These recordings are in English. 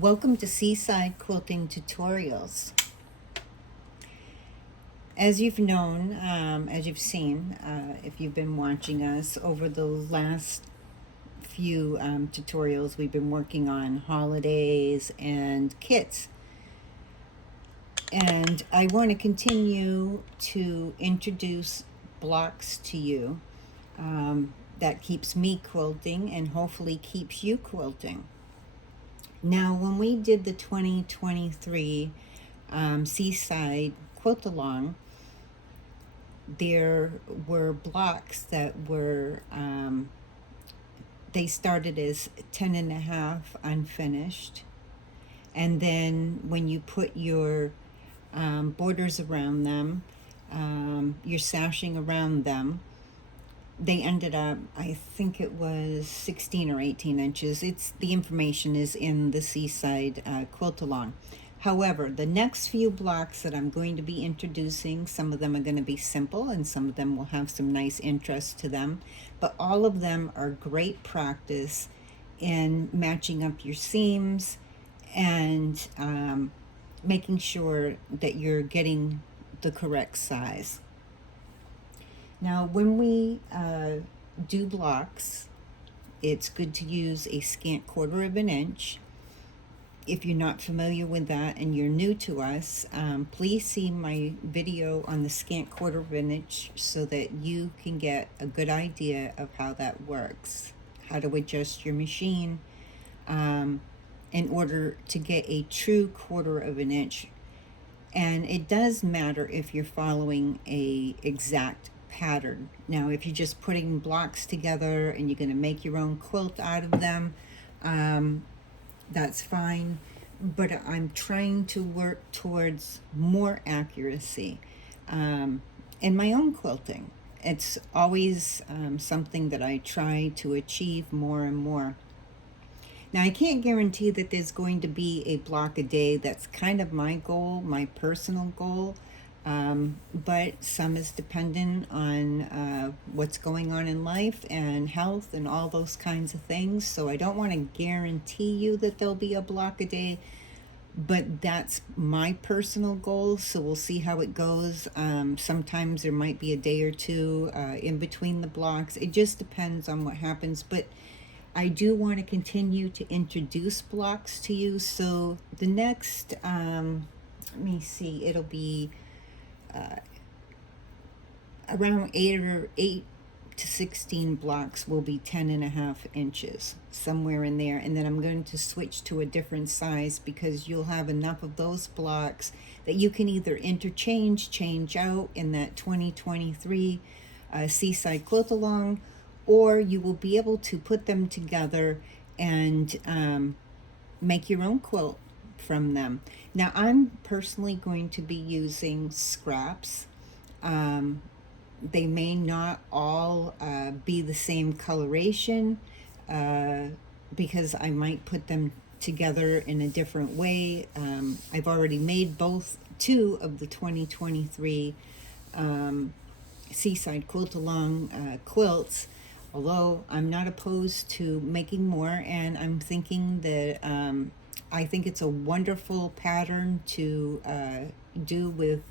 Welcome to Seaside Quilting Tutorials. As you've known, as you've seen, if you've been watching us over the last few tutorials, we've been working on holidays and kits. And I want to continue to introduce blocks to you that keeps me quilting and hopefully keeps you quilting. Now, when we did the 2023 Seaside Quilt A Long, there were blocks that were, they started as 10.5 unfinished. And then when you put your borders around them, your sashing around them, they ended up, I think it was 16 or 18 inches. The information is in the Seaside Quilt A Long. However, the next few blocks that I'm going to be introducing, some of them are going to be simple and some of them will have some nice interest to them, but all of them are great practice in matching up your seams and making sure that you're getting the correct size. Now, when we do blocks, it's good to use a scant 1/4 of an inch. If you're not familiar with that and you're new to us, please see my video on the scant 1/4 of an inch so that you can get a good idea of how that works, how to adjust your machine in order to get a true 1/4 of an inch. And it does matter if you're following a exact pattern. Now, if you're just putting blocks together and you're going to make your own quilt out of them, that's fine, but I'm trying to work towards more accuracy in my own quilting. It's always something that I try to achieve more and more. Now, I can't guarantee that there's going to be a block a day. That's kind of my goal, my personal goal. But some is dependent on what's going on in life and health and all those kinds of things. So I don't want to guarantee you that there'll be a block a day, but that's my personal goal. So we'll see how it goes. Sometimes there might be a day or two in between the blocks. It just depends on what happens. But I do want to continue to introduce blocks to you. So the next, let me see, it'll be around 8 to 16 blocks will be 10.5 inches, somewhere in there. And then I'm going to switch to a different size because you'll have enough of those blocks that you can either change out in that 2023 Seaside Quilt A Long, or you will be able to put them together and make your own quilt from them. Now, I'm personally going to be using scraps. They may not all be the same coloration because I might put them together in a different way. I've already made two of the 2023 Seaside Quilt A Long quilts, although I'm not opposed to making more, and I'm thinking that I think it's a wonderful pattern to do with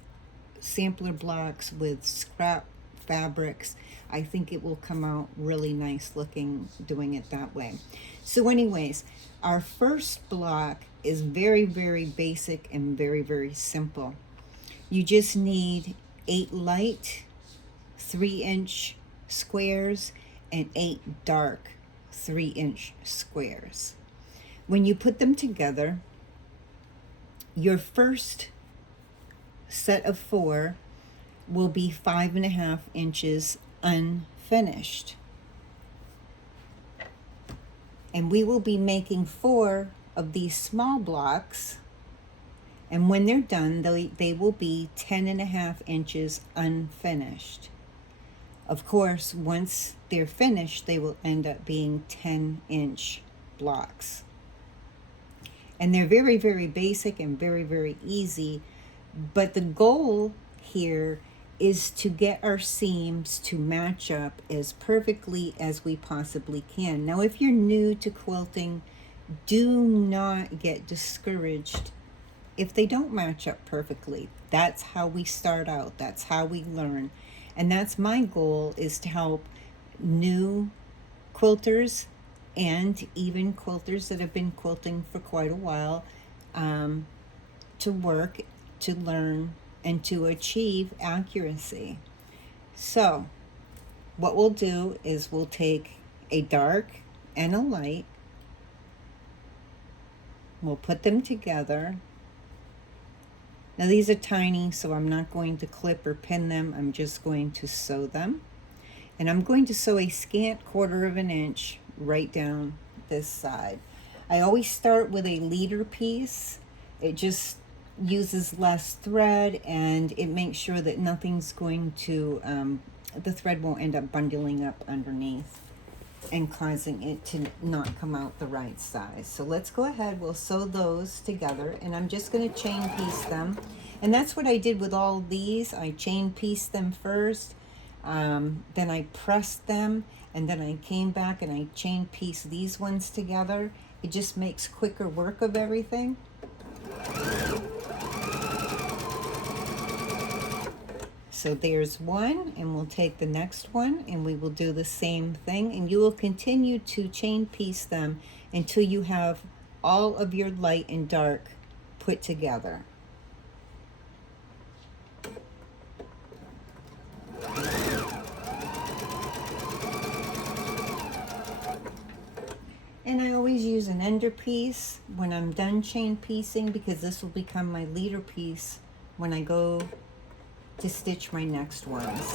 sampler blocks, with scrap fabrics. I think it will come out really nice looking doing it that way. So anyways, our first block is very, very basic and very, very simple. You just need 8 light 3-inch squares and 8 dark 3-inch squares. When you put them together, your first set of 4 will be 5.5 inches unfinished. And we will be making 4 of these small blocks, and when they're done, they will be 10.5 inches unfinished. Of course, once they're finished, they will end up being 10-inch blocks. And they're very, very basic and very, very easy. But the goal here is to get our seams to match up as perfectly as we possibly can. Now, if you're new to quilting, Do not get discouraged if they don't match up perfectly. That's how we start out. That's how we learn. And that's my goal, is to help new quilters and even quilters that have been quilting for quite a while to work, to learn, and to achieve accuracy. So what we'll do is we'll take a dark and a light, we'll put them together. Now these are tiny, so I'm not going to clip or pin them. I'm just going to sew them. And I'm going to sew a scant 1/4 of an inch right down this side. I always start with a leader piece. It just uses less thread, and it makes sure that nothing's going to, the thread won't end up bundling up underneath and causing it to not come out the right size. So let's go ahead, we'll sew those together, and I'm just going to chain piece them. And that's what I did with all these. I chain pieced them first, then I pressed them, and then I came back and I chain pieced these ones together. It just makes quicker work of everything. So there's one, and we'll take the next one and we will do the same thing, and you will continue to chain piece them until you have all of your light and dark put together. And I always use an ender piece when I'm done chain piecing, because this will become my leader piece when I go to stitch my next ones.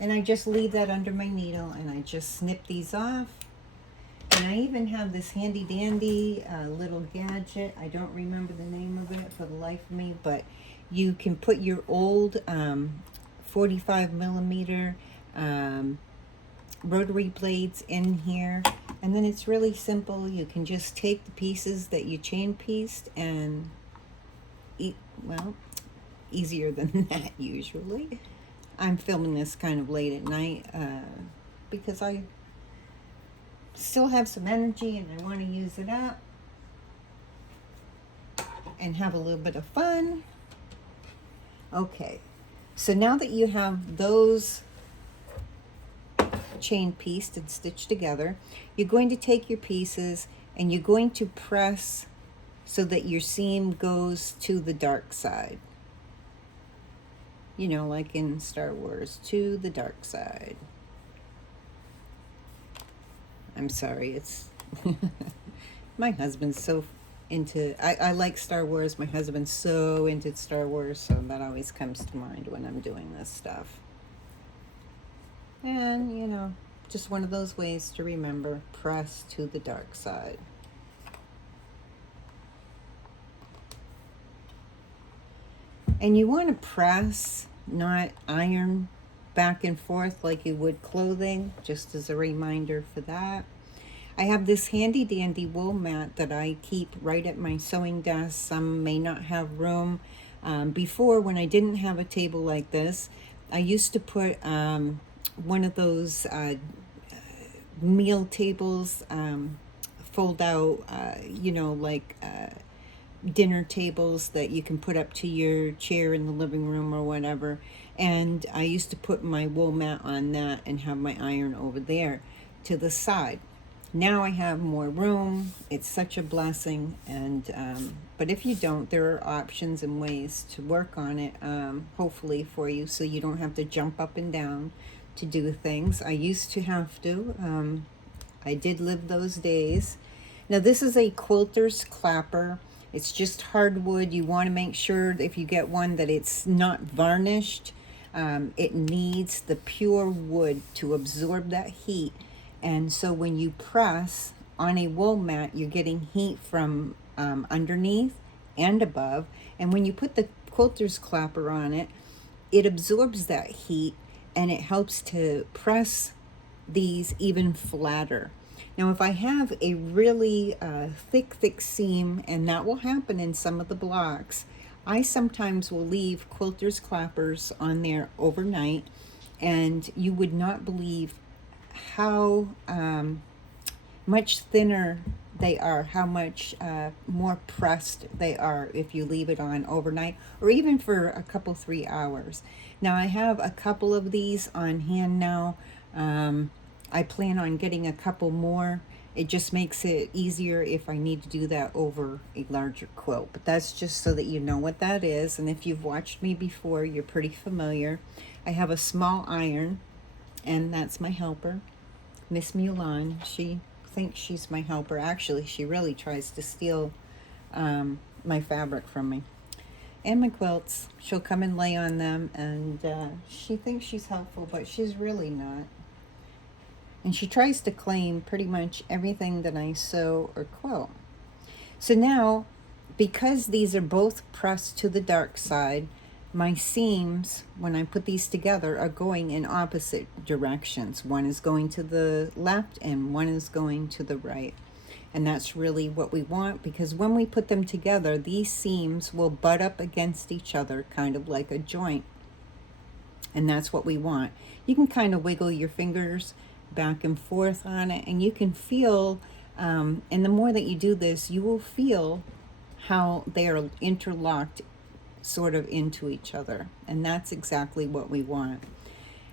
And I just leave that under my needle and I just snip these off. And I even have this handy dandy little gadget. I don't remember the name of it for the life of me, but you can put your old 45 millimeter rotary blades in here, and then it's really simple. You can just take the pieces that you chain pieced and well, easier than that usually. I'm filming this kind of late at night because I still have some energy and I want to use it up and have a little bit of fun. Okay, so now that you have those chain pieced and stitched together, you're going to take your pieces and you're going to press so that your seam goes to the dark side. You know, like in Star Wars, to the dark side. I'm sorry, it's my husband's so into, I like Star Wars, my husband's so into Star Wars, so that always comes to mind when I'm doing this stuff. And, you know, just one of those ways to remember, press to the dark side. And you want to press, not iron back and forth like you would clothing, just as a reminder for that. I have this handy dandy wool mat that I keep right at my sewing desk. Some may not have room. Before, when I didn't have a table like this, I used to put one of those meal tables, fold out, you know, like dinner tables that you can put up to your chair in the living room or whatever. And I used to put my wool mat on that and have my iron over there to the side. Now I have more room. It's such a blessing. And but if you don't, there are options and ways to work on it, hopefully for you, so you don't have to jump up and down to do things. I used to have to. I did live those days. Now this is a quilter's clapper. It's just hardwood. You want to make sure if you get one that it's not varnished. It needs the pure wood to absorb that heat. And so when you press on a wool mat, you're getting heat from underneath and above. And when you put the quilter's clapper on it, it absorbs that heat and it helps to press these even flatter. Now, if I have a really thick seam, and that will happen in some of the blocks, I sometimes will leave quilter's clappers on there overnight, and you would not believe how much thinner they are, how much more pressed they are if you leave it on overnight or even for a couple, 3 hours. Now I have a couple of these on hand now. I plan on getting a couple more. It just makes it easier if I need to do that over a larger quilt. But that's just so that you know what that is. And if you've watched me before, you're pretty familiar. I have a small iron, and that's my helper, Miss Mulan. She thinks she's my helper. Actually, she really tries to steal my fabric from me. And my quilts. She'll come and lay on them, and she thinks she's helpful, but she's really not. And she tries to claim pretty much everything that I sew or quilt. So now, because these are both pressed to the dark side, my seams, when I put these together, are going in opposite directions. One is going to the left and one is going to the right. And that's really what we want, because when we put them together, these seams will butt up against each other, kind of like a joint. And that's what we want. You can kind of wiggle your fingers back and forth on it, and you can feel, and the more that you do this, you will feel how they are interlocked sort of into each other. And that's exactly what we want.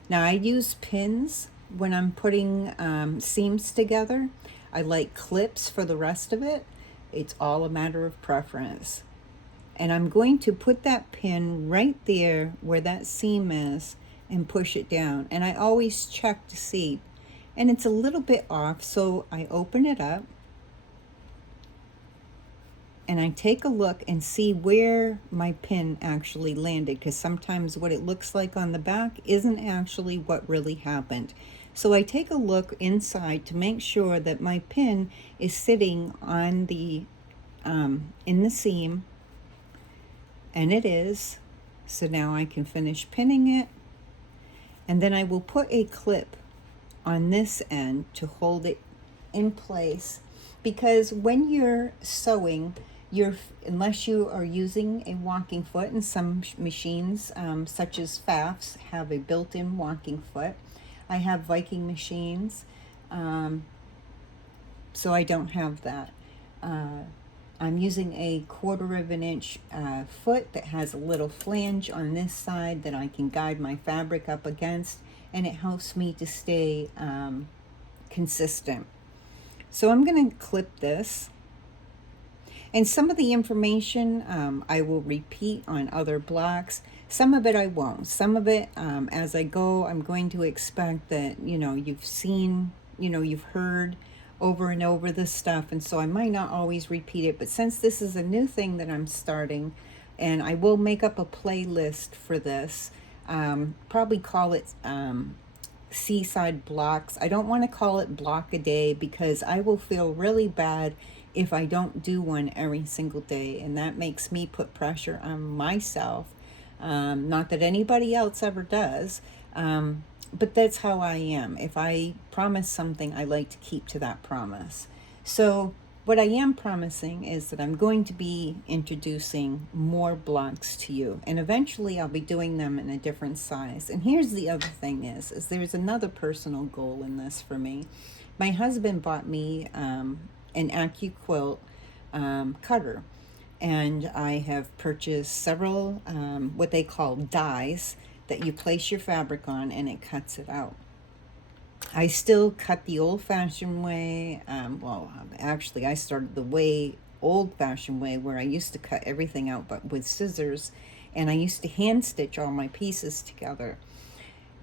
Now I use pins when I'm putting seams together. I like clips for the rest of it. It's all a matter of preference. And I'm going to put that pin right there where that seam is and push it down. And I always check to see. And it's a little bit off, so I open it up and I take a look and see where my pin actually landed, because sometimes what it looks like on the back isn't actually what really happened. So I take a look inside to make sure that my pin is sitting on the in the seam, and it is. So now I can finish pinning it, and then I will put a clip on this end to hold it in place, because when you're sewing, unless you are using a walking foot, and some machines such as Pfaff's have a built-in walking foot. I have Viking machines, so I don't have that. I'm using a 1/4 of an inch foot that has a little flange on this side that I can guide my fabric up against, and it helps me to stay consistent. So I'm going to clip this. And some of the information I will repeat on other blocks. Some of it I won't. Some of it, as I go, I'm going to expect that, you've seen, you've heard over and over this stuff. And so I might not always repeat it. But since this is a new thing that I'm starting, and I will make up a playlist for this, probably call it Seaside Blocks. I don't want to call it block a day, because I will feel really bad if I don't do one every single day, and that makes me put pressure on myself. Not that anybody else ever does, but that's how I am. If I promise something, I like to keep to that promise. So what I am promising is that I'm going to be introducing more blocks to you, and eventually I'll be doing them in a different size. And here's the other thing is there's another personal goal in this for me. My husband bought me an AccuQuilt cutter, and I have purchased several what they call dies that you place your fabric on and it cuts it out. I still cut the old-fashioned way. Actually, I started the way old-fashioned way, where I used to cut everything out but with scissors, and I used to hand stitch all my pieces together.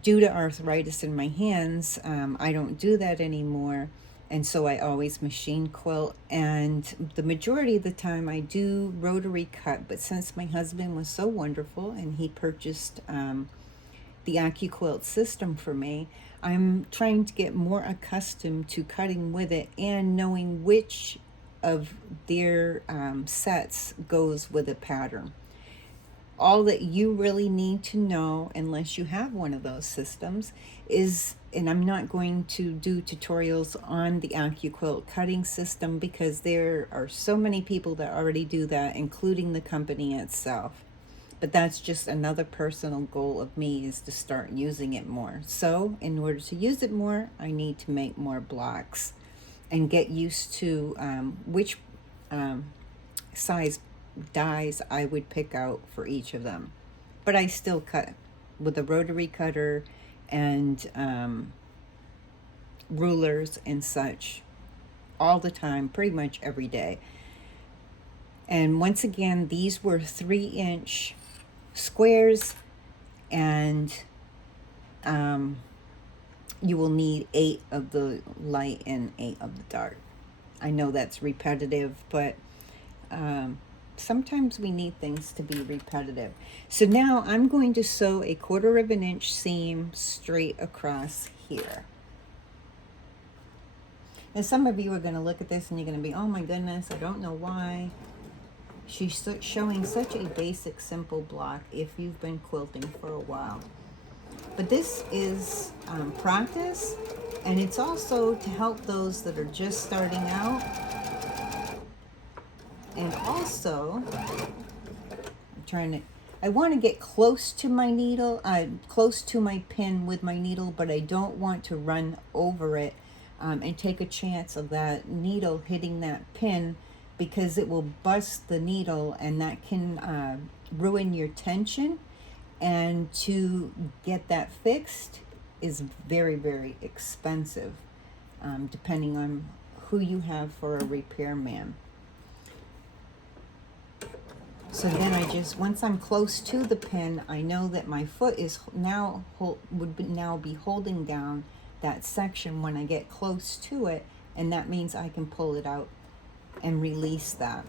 Due to arthritis in my hands, I don't do that anymore. And so I always machine quilt, and the majority of the time I do rotary cut. But since my husband was so wonderful and he purchased the AccuQuilt system for me, I'm trying to get more accustomed to cutting with it and knowing which of their sets goes with a pattern. All that you really need to know, unless you have one of those systems, is, and I'm not going to do tutorials on the AccuQuilt cutting system, because there are so many people that already do that, including the company itself. But that's just another personal goal of me, is to start using it more. So in order to use it more, I need to make more blocks. and get used to which size dies I would pick out for each of them. But I still cut with a rotary cutter and rulers and such all the time, pretty much every day. And once again, these were 3-inch squares, and you will need 8 of the light and 8 of the dark. I know that's repetitive, but sometimes we need things to be repetitive. So now I'm going to sew a 1/4 of an inch seam straight across here. And some of you are going to look at this and you're going to be, oh my goodness, I don't know why she's showing such a basic, simple block if you've been quilting for a while. But this is practice, and it's also to help those that are just starting out. And also, I want to get close to my needle, close to my pin with my needle, but I don't want to run over it and take a chance of that needle hitting that pin, because it will bust the needle, and that can ruin your tension. And to get that fixed is very, very expensive, depending on who you have for a repairman. So then once I'm close to the pin, I know that my foot is would now be holding down that section when I get close to it, and that means I can pull it out and release that.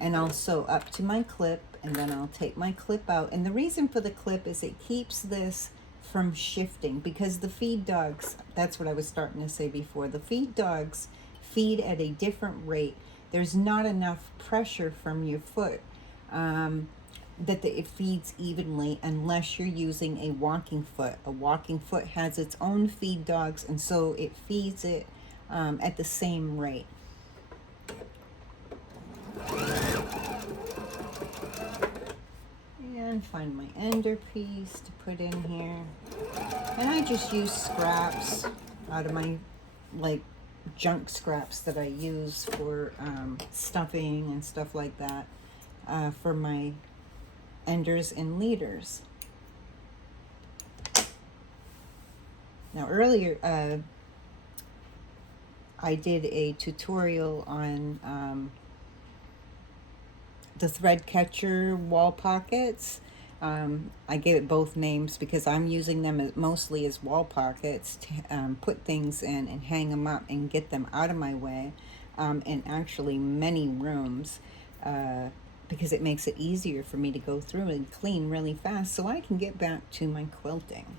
And I'll sew up to my clip, and then I'll take my clip out. And the reason for the clip is it keeps this from shifting, because the feed dogs, that's what I was starting to say before, the feed dogs feed at a different rate. There's not enough pressure from your foot that it feeds evenly unless you're using a walking foot. A walking foot has its own feed dogs, and so it feeds it at the same rate. And find my ender piece to put in here. And I just use scraps out of my junk scraps that I use for stuffing and stuff like that for my enders and leaders. Now earlier I did a tutorial on the thread catcher wall pockets. I gave it both names because I'm using them mostly as wall pockets to put things in and hang them up and get them out of my way in actually many rooms, because it makes it easier for me to go through and clean really fast so I can get back to my quilting.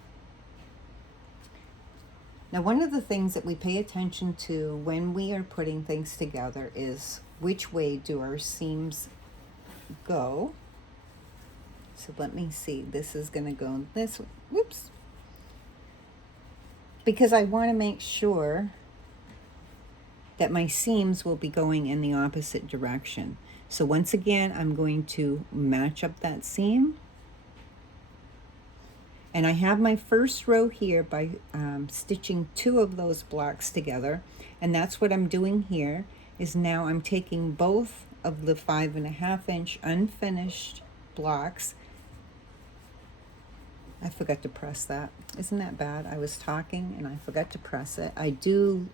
Now, one of the things that we pay attention to when we are putting things together is which way do our seams go. So let me see, this is going to go this way. Whoops. Because I want to make sure that my seams will be going in the opposite direction. So once again, I'm going to match up that seam. And I have my first row here by stitching 2 of those blocks together. And that's what I'm doing here, is now I'm taking both of the 5.5 inch unfinished blocks. I forgot to press that. Isn't that bad? I was talking and I forgot to press it. I do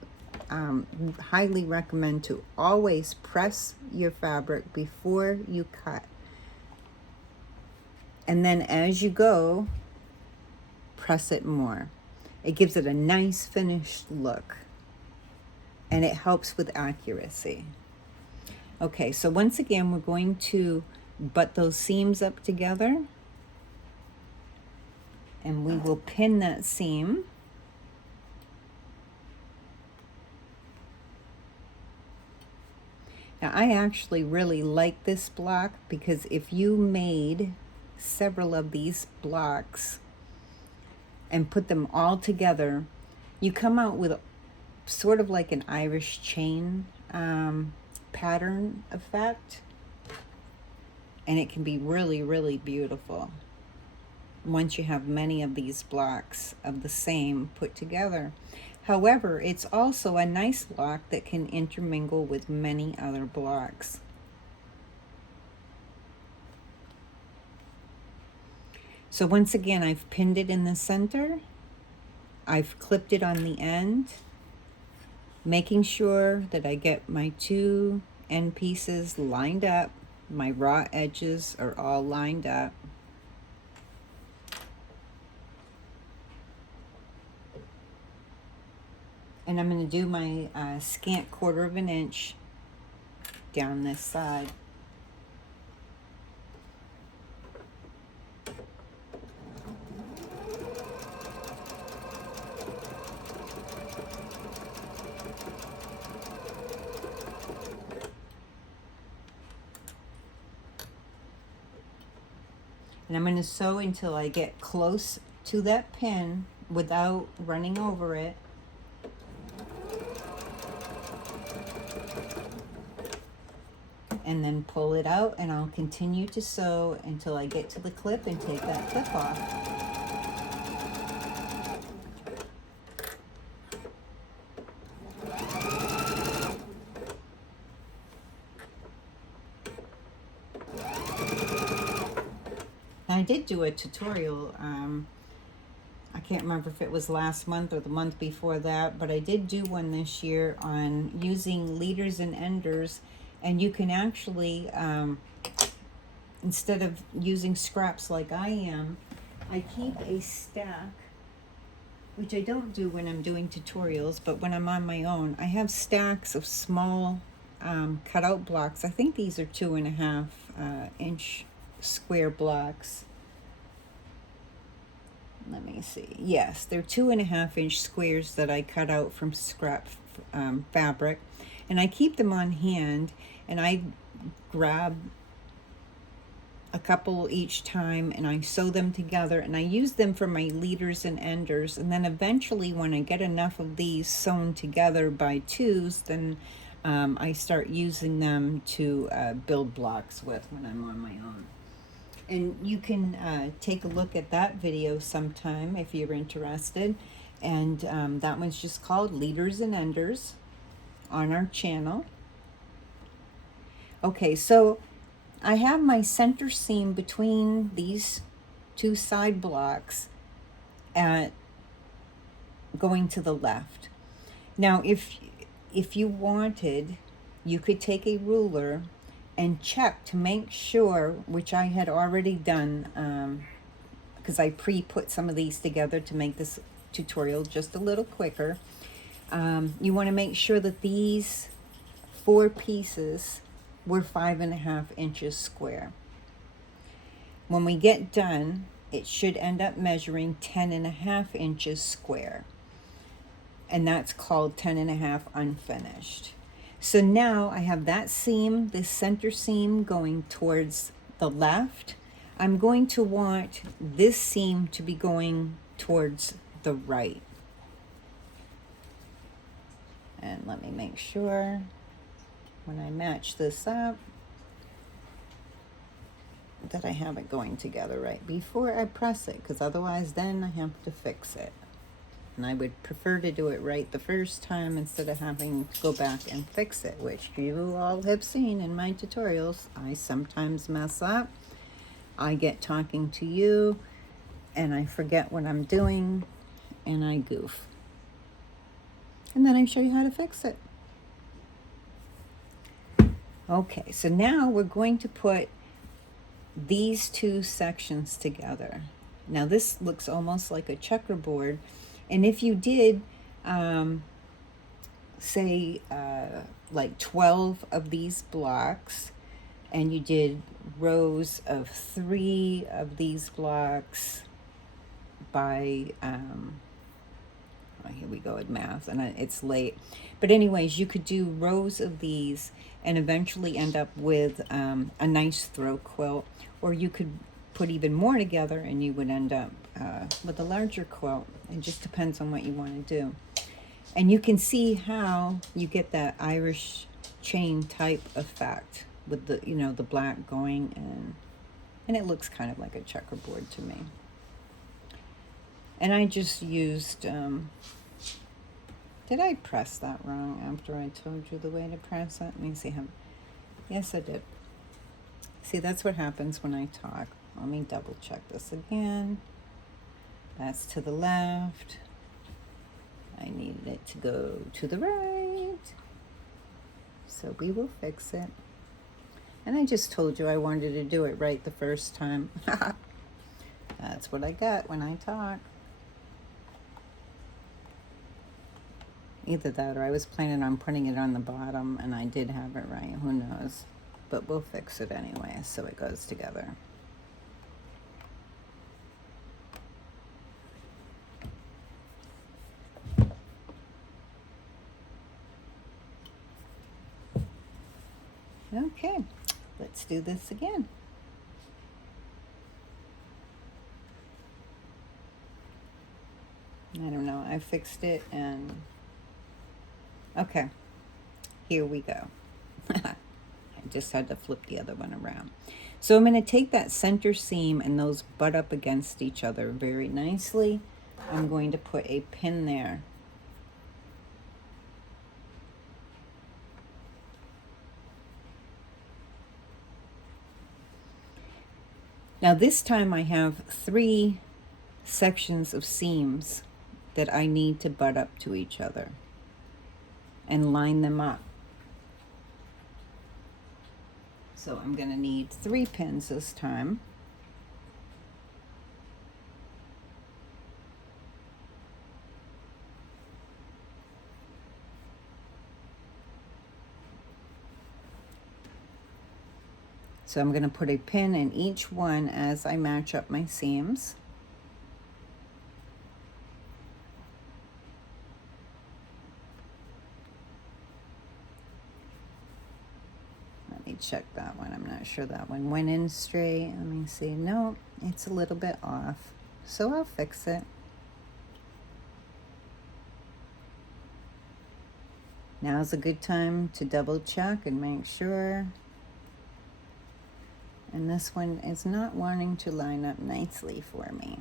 highly recommend to always press your fabric before you cut. And then as you go, press it more. It gives it a nice finished look, and it helps with accuracy. Okay, so once again, we're going to butt those seams up together, and we will pin that seam. Now, I actually really like this block because if you made several of these blocks and put them all together, you come out with sort of like an Irish chain pattern effect, and it can be really, really beautiful once you have many of these blocks of the same put together. However, it's also a nice block that can intermingle with many other blocks. So once again, I've pinned it in the center. I've clipped it on the end, making sure that I get my two end pieces lined up. My raw edges are all lined up. And I'm going to do my scant 1/4 of an inch down this side. And I'm going to sew until I get close to that pin without running over it. And then pull it out, and I'll continue to sew until I get to the clip and take that clip off. I did do a tutorial, I can't remember if it was last month or the month before that, but I did do one this year on using leaders and enders, and you can actually, instead of using scraps like I am, I keep a stack, which I don't do when I'm doing tutorials, but when I'm on my own, I have stacks of small cutout blocks. I think these are 2.5 inch square blocks. Let me see. Yes, they're 2.5 inch squares that I cut out from scrap fabric, and I keep them on hand, and I grab a couple each time and I sew them together, and I use them for my leaders and enders, and then eventually when I get enough of these sewn together by twos, then I start using them to build blocks with when I'm on my own. And you can take a look at that video sometime if you're interested. And that one's just called Leaders and Enders on our channel. Okay, so I have my center seam between these two side blocks at going to the left. Now, if you wanted, you could take a ruler and check to make sure, which I had already done, because I pre-put some of these together to make this tutorial just a little quicker. You want to make sure that these 4 pieces were 5.5 inches square. When we get done, it should end up measuring 10.5 inches square. And that's called 10.5 unfinished. So now I have that seam, this center seam going towards the left. I'm going to want this seam to be going towards the right. And let me make sure when I match this up that I have it going together right before I press it, because otherwise then I have to fix it. And I would prefer to do it right the first time instead of having to go back and fix it, which you all have seen in my tutorials. I sometimes mess up. I get talking to you and I forget what I'm doing and I goof. And then I show you how to fix it. Okay, so now we're going to put these two sections together. Now this looks almost like a checkerboard. And if you did, say, like 12 of these blocks, and you did rows of 3 of these blocks by, here we go with math, and it's late. But anyways, you could do rows of these and eventually end up with a nice throw quilt, or you could put even more together and you would end up with a larger quilt. It just depends on what you want to do. And you can see how you get that Irish chain type effect with the, you know, the black going in, and it looks kind of like a checkerboard to me. And I just used Did I press that wrong after I told you the way to press it? Let me see how. Yes, I did. See, that's what happens when I talk. Let me double check this again. That's to the left. I needed it to go to the right. So we will fix it. And I just told you I wanted to do it right the first time. That's what I got when I talk. Either that or I was planning on putting it on the bottom and I did have it right. Who knows? But we'll fix it anyway so it goes together. Okay, let's do this again. I don't know, I fixed it and okay, here we go. I just had to flip the other one around. So I'm going to take that center seam and those butt up against each other very nicely. I'm going to put a pin there. Now this time I have 3 sections of seams that I need to butt up to each other and line them up. So I'm going to need 3 pins this time. So I'm going to put a pin in each one as I match up my seams. Let me check that one. I'm not sure that one went in straight. Let me see. No, it's a little bit off. So I'll fix it. Now's a good time to double check and make sure. And this one is not wanting to line up nicely for me.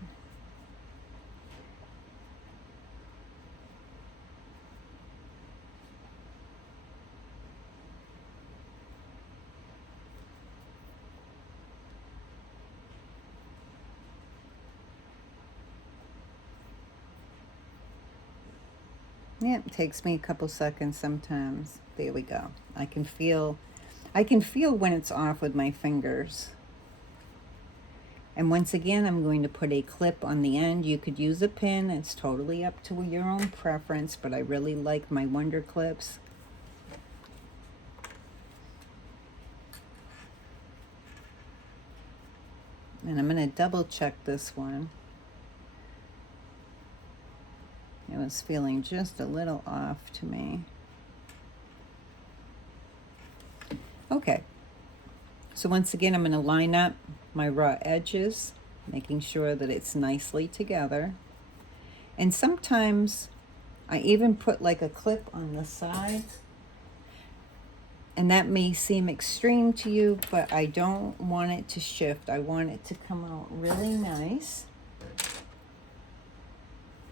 Yeah, it takes me a couple seconds sometimes. There we go. I can feel when it's off with my fingers. And once again, I'm going to put a clip on the end. You could use a pin. It's totally up to your own preference, but I really like my Wonder Clips. And I'm going to double check this one. It was feeling just a little off to me. Okay, so once again, I'm going to line up my raw edges, making sure that it's nicely together. And sometimes I even put like a clip on the sides. And that may seem extreme to you, but I don't want it to shift. I want it to come out really nice.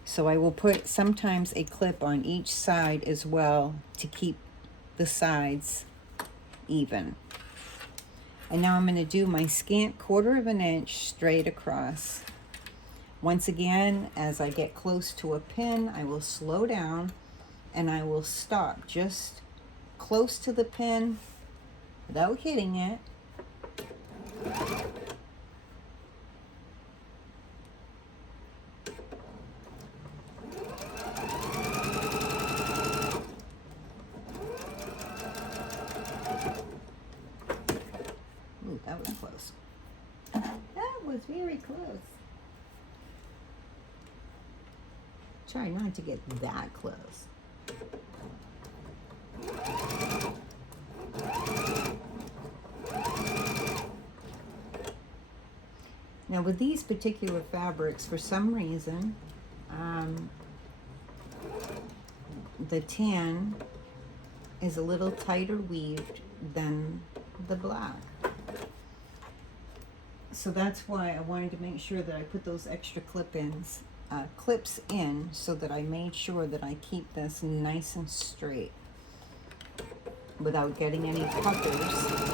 So I will put sometimes a clip on each side as well to keep the sides even. And now I'm going to do my scant 1/4 inch straight across. Once again, as I get close to a pin, I will slow down and I will stop just close to the pin without hitting it. Ooh, that was close. That was very close. Try not to get that close. Now with these particular fabrics, for some reason, the tan is a little tighter weaved than the black. So that's why I wanted to make sure that I put those extra clip-ins clips in so that I made sure that I keep this nice and straight without getting any puckers.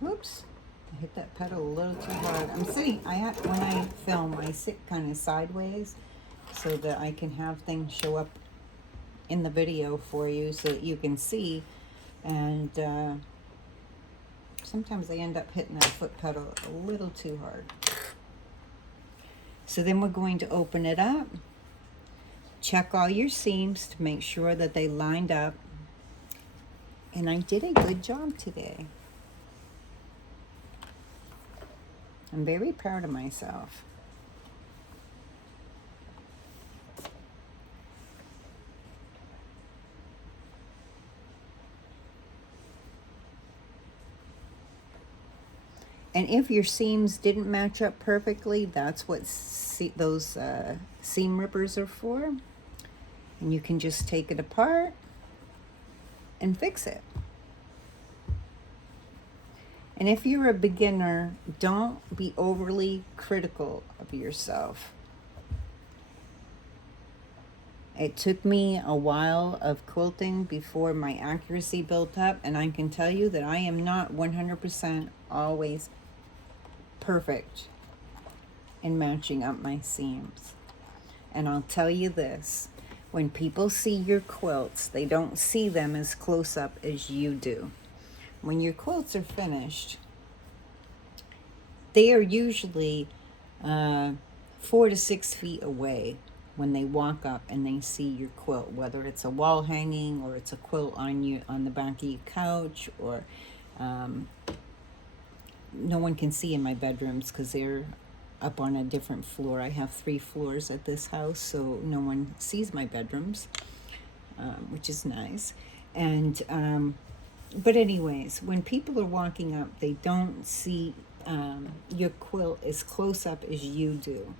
Whoops, I hit that pedal a little too hard. When I film, I sit kind of sideways so that I can have things show up in the video for you so that you can see. And sometimes I end up hitting that foot pedal a little too hard. So then we're going to open it up, check all your seams to make sure that they lined up. And I did a good job today. I'm very proud of myself. And if your seams didn't match up perfectly, that's what those seam rippers are for. And you can just take it apart and fix it. And if you're a beginner, don't be overly critical of yourself. It took me a while of quilting before my accuracy built up, and I can tell you that I am not 100% always perfect in matching up my seams. And I'll tell you this, when people see your quilts, they don't see them as close up as you do. When your quilts are finished, they are usually 4 to 6 feet away when they walk up and they see your quilt, whether it's a wall hanging or it's a quilt on the back of your couch, or no one can see in my bedrooms because they're up on a different floor. I have 3 floors at this house, so no one sees my bedrooms, which is nice. And but anyways, when people are walking up, they don't see your quilt as close up as you do.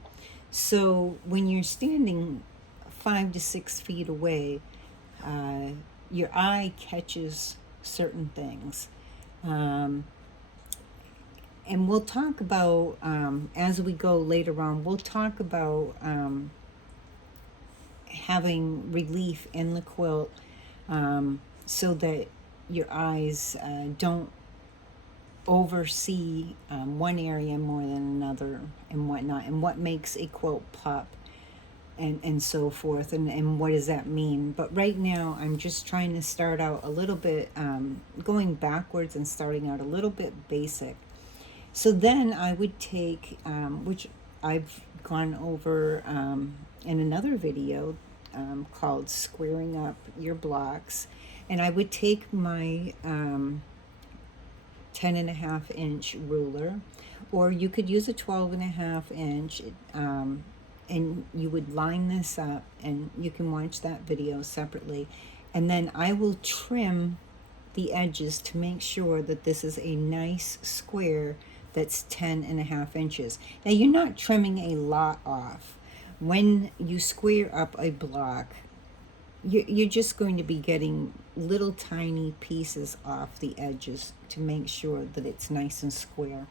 So when you're standing 5 to 6 feet away, your eye catches certain things. And we'll talk about, as we go later on, we'll talk about having relief in the quilt so that your eyes don't oversee one area more than another and whatnot, and what makes a quilt pop and so forth, and what does that mean. But right now I'm just trying to start out a little bit, going backwards and starting out a little bit basic. So then I would take, which I've gone over in another video called Squaring Up Your Blocks, and I would take my 10.5 inch ruler, or you could use a 12.5 inch, and you would line this up, and you can watch that video separately. And then I will trim the edges to make sure that this is a nice square that's 10.5 inches. Now you're not trimming a lot off. When you square up a block, you're just going to be getting little tiny pieces off the edges to make sure that it's nice and square.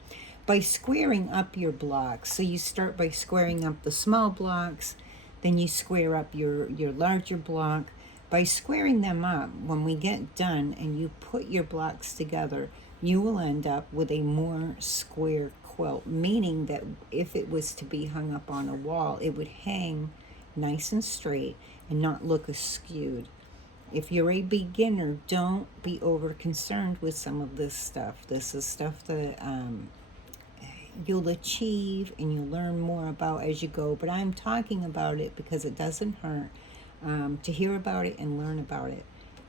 By squaring up your blocks, so you start by squaring up the small blocks, then you square up your larger block. By squaring them up, when we get done and you put your blocks together, you will end up with a more square quilt, meaning that if it was to be hung up on a wall, it would hang nice and straight and not look askewed. If you're a beginner, don't be over concerned with some of this stuff. This is stuff that you'll achieve and you'll learn more about as you go. But I'm talking about it because it doesn't hurt to hear about it and learn about it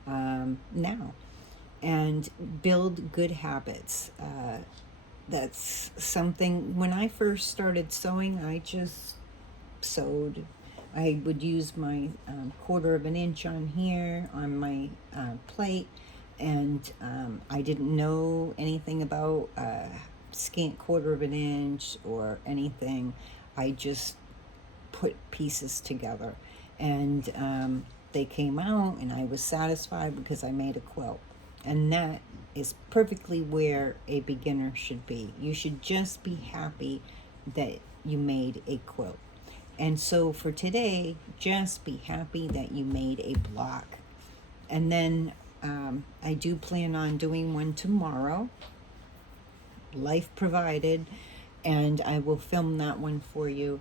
now, and build good habits. That's something, when I first started sewing, I just sewed I would use my 1/4 of an inch on here on my plate, and I didn't know anything about scant 1/4 of an inch or anything. I just put pieces together, and they came out, and I was satisfied because I made a quilt. And that is perfectly where a beginner should be. You should just be happy that you made a quilt. And so for today, just be happy that you made a block. And then I do plan on doing one tomorrow, life provided, and I will film that one for you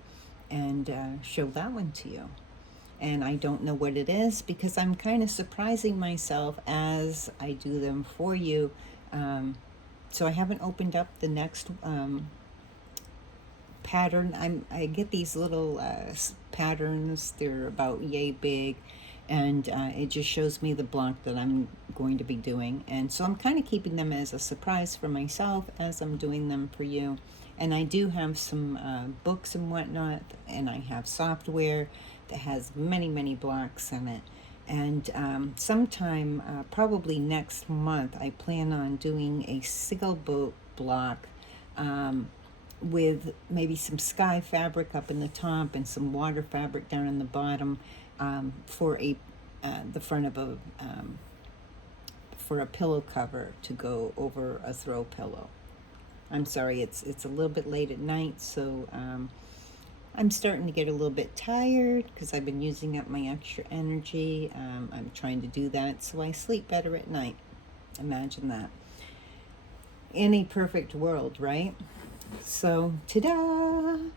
and show that one to you. And I don't know what it is because I'm kind of surprising myself as I do them for you. So I haven't opened up the next pattern. I get these little patterns. They're about yay big, and it just shows me the block that I'm going to be doing. And so I'm kind of keeping them as a surprise for myself as I'm doing them for you. And I do have some books and whatnot, and I have software that has many blocks in it. And sometime, probably next month, I plan on doing a sailboat block with maybe some sky fabric up in the top and some water fabric down in the bottom for the front of for a pillow cover to go over a throw pillow. I'm sorry, it's a little bit late at night, so I'm starting to get a little bit tired because I've been using up my extra energy. I'm trying to do that so I sleep better at night. Imagine that. In a perfect world, right? So, ta-da!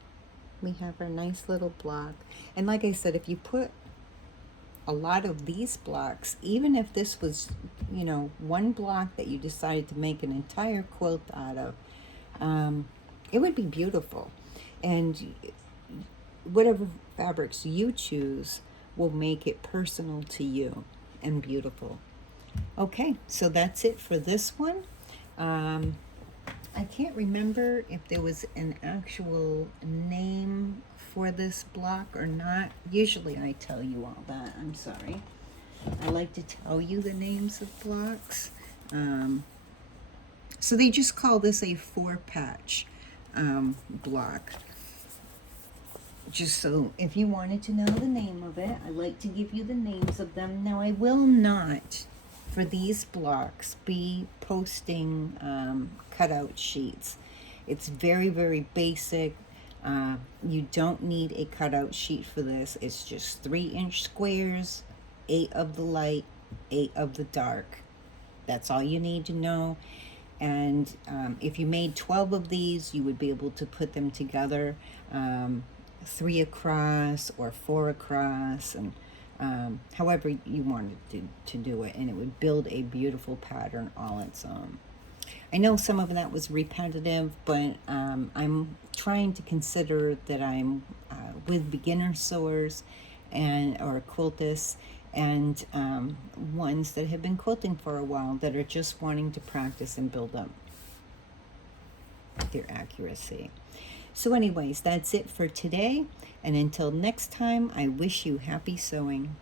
We have our nice little block. And like I said, if you put a lot of these blocks, even if this was, one block that you decided to make an entire quilt out of, it would be beautiful. And whatever fabrics you choose will make it personal to you and beautiful. Okay, so that's it for this one. I can't remember if there was an actual name for this block or not. Usually I tell you all that. I'm sorry. I like to tell you the names of blocks. So they just call this a 4-patch block. Just so if you wanted to know the name of it, I like to give you the names of them. Now I will not, for these blocks, be posting cutout sheets. It's very basic. You don't need a cutout sheet for this. It's just 3-inch squares, 8 of the light, 8 of the dark. That's all you need to know. And if you made 12 of these, you would be able to put them together, 3 across or 4 across, and however you wanted to do it, and it would build a beautiful pattern all its own. I know some of that was repetitive, but I'm trying to consider that I'm with beginner sewers or quiltists, and ones that have been quilting for a while that are just wanting to practice and build up their accuracy. So anyways, that's it for today, and until next time, I wish you happy sewing.